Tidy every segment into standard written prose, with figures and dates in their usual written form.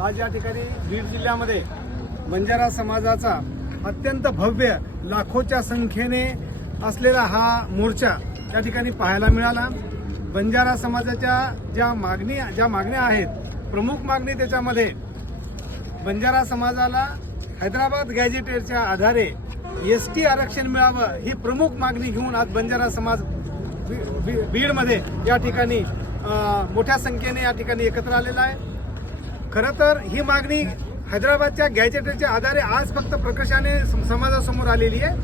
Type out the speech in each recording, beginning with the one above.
आज या ठिकाणी बीड जिल्ह्यामध्ये बंजारा समाजाचा अत्यंत भव्य लाखोच्या संख्येने असलेला हा मोर्चा या ठिकाणी पाहायला मिळाला। बंजारा समाजाच्या ज्या मागण्या आहेत, प्रमुख मागणी त्याच्यामध्ये बंजारा समाजाला हैदराबाद गॅजेटेडच्या आधारे एसटी आरक्षण मिळावं ही प्रमुख मागणी घेऊन आज बंजारा समाज बीडमध्ये या ठिकाणी मोठ्या संख्येने या ठिकाणी एकत्र आलेला आहे। खरं तर ही मागणी हैदराबादच्या गॅजेटेडच्या आधारे आज फक्त प्रकर्षाने समाजासमोर आलेली आहे,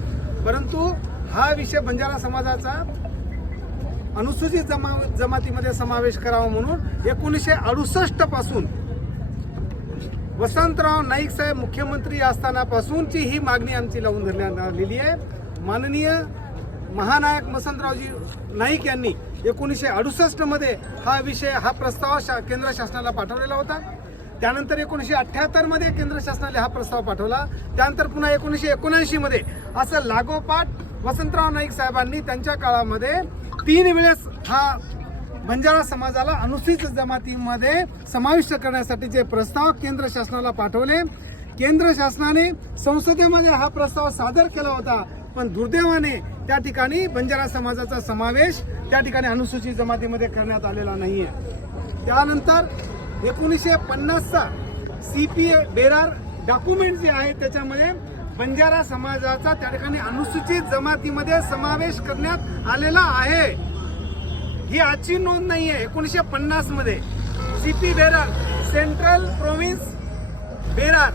परंतु हा विषय बंजारा समाजाचा अनुसूचित जमातीमध्ये समावेश करावा म्हणून 1968 पासून वसंतराव नाईक साहेब मुख्यमंत्री असतानापासूनची ही मागणी आमची लावून धरण्यात आलेली आहे। माननीय महानायक वसंतरावजी नाईक यांनी 1968 मध्ये हा प्रस्ताव केंद्र शासनाला पाठवलेला होता। त्यानंतर 1978 मध्ये केंद्र शासनाने हा प्रस्ताव पाठवला। त्यानंतर पुन्हा 1979 मध्ये असं लागोपाठ वसंतराव नाईक साहेबांनी त्यांच्या काळामध्ये 3 वेळेस हा बंजारा समाजाला अनुसूचित जमातीमध्ये समाविष्ट करण्यासाठीचे प्रस्ताव केंद्र शासनाला पाठवले। केंद्र शासनाने संसदेमध्ये हा प्रस्ताव सादर केला होता, पण दुर्दैवाने त्या ठिकाणी बंजारा समाजाचा समावेश त्या ठिकाणी अनुसूचित जमातीमध्ये करण्यात आलेला नाहीये। त्यानंतर 1950चा CP बेरार डॉक्युमेंट जे आहे त्याच्यामध्ये बंजारा समाजाचा त्या ठिकाणी अनुसूचित जमातीमध्ये समावेश करण्यात आलेला आहे। ही आजची नोंद नाहीये। 1950 मध्ये CP Berar, central province Berar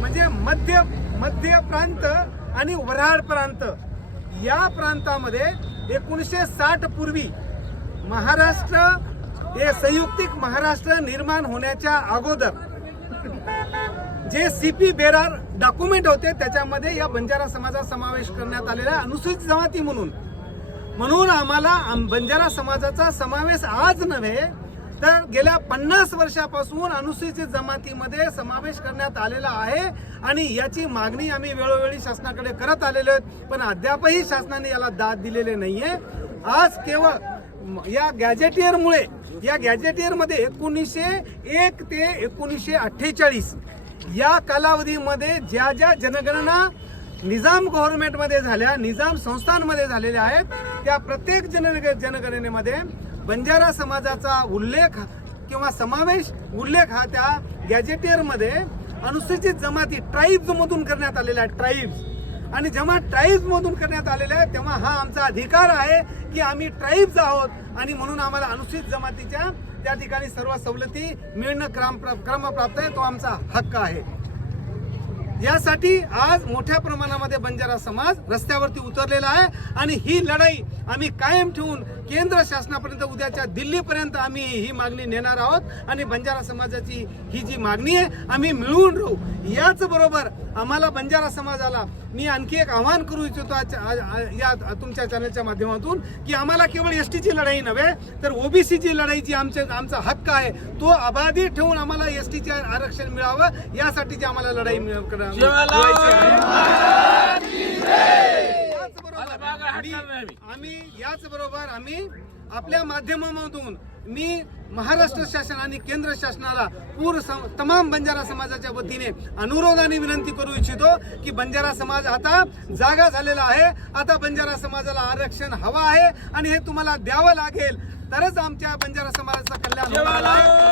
म्हणजे मध्य प्रांत आणि वऱ्हाड प्रांत, या प्रांतामध्ये 1960 पूर्वी महाराष्ट्र हे संयुक्तिक महाराष्ट्र निर्माण होण्याच्या अगोदर जे CP बेरार डॉक्युमेंट होते त्याच्यामध्ये या बंजारा समाजाचा समावेश करण्यात आलेला आहे अनुसूचित जमाती म्हणून आम्हाला बंजारा समाजाचा समावेश आज नव्हे तर गेल्या 50 वर्षापासून अनुसूचित जमातीमध्ये समावेश करण्यात आलेला आहे आणि याची मागणी आम्ही वेळोवेळी शासनाकडे करत आलेलो आहोत, पण अद्यापही शासनाने याला दाद दिलेले नाहीये। आज केवळ या गॅजेटियरमध्ये 1901 ते 1948 या कालावधीमध्ये ज्या जनगणना निजाम गव्हर्नमेंटमध्ये झाल्या, निजाम संस्थांमध्ये झालेल्या आहेत, त्या प्रत्येक जनगणनेमध्ये बंजारा समाजाचा उल्लेख किंवा उल्लेख हा त्या गॅजेटियरमध्ये अनुसूचित जमाती ट्राईब्स मधून करण्यात आलेला आहे। ट्राईब्स, आणि जेव्हा ट्राईब्स मधून करण्यात आलेला आहे तेव्हा हा आमचा अधिकार आहे की आम्ही ट्राईब्स आहोत आणि म्हणून आम्हाला अनुसूचित जमातीच्या त्या ठिकाणी सर्व सवलती मिळणं क्रमप्राप्त आहे, तो आमचा हक्क आहे। यासाठी आज मोठ्या प्रमाणामध्ये बंजारा समाज रस्त्यावरती उतरलेला आहे आणि ही लढाई आम्ही कायम ठेवून केंद्र शासनापर्यंत, उद्याच्या दिल्लीपर्यंत आम्ही ही मागणी नेणार आहोत आणि बंजारा समाजाची ही जी मागणी आहे आम्ही मिळवून राहू। याच बरोबर आम्हाला बंजारा समाजाला मी आणखी एक आवाहन करू इच्छितो या तुमच्या चॅनलच्या माध्यमातून की आम्हाला केवळ STची लढाई नव्हे तर OBCची लढाई जी आमचा हक्क आहे तो अबाधित ठेवून आम्हाला STचे आरक्षण मिळावं, यासाठीची आम्हाला लढाई करायची आम्ही आपल्या माध्यमामधून मी महाराष्ट्र शासन आणि केंद्र शासनाला तमाम बंजारा समाजाच्या वतीने अनुरोध आणि विनंती करू इच्छितो की बंजारा समाज आता जागा झालेला आहे। आता बंजारा समाजाला आरक्षण हवं आहे आणि हे तुम्हाला द्यावं लागेल, तरच आमच्या बंजारा समाजाचा कल्याण होणार आहे।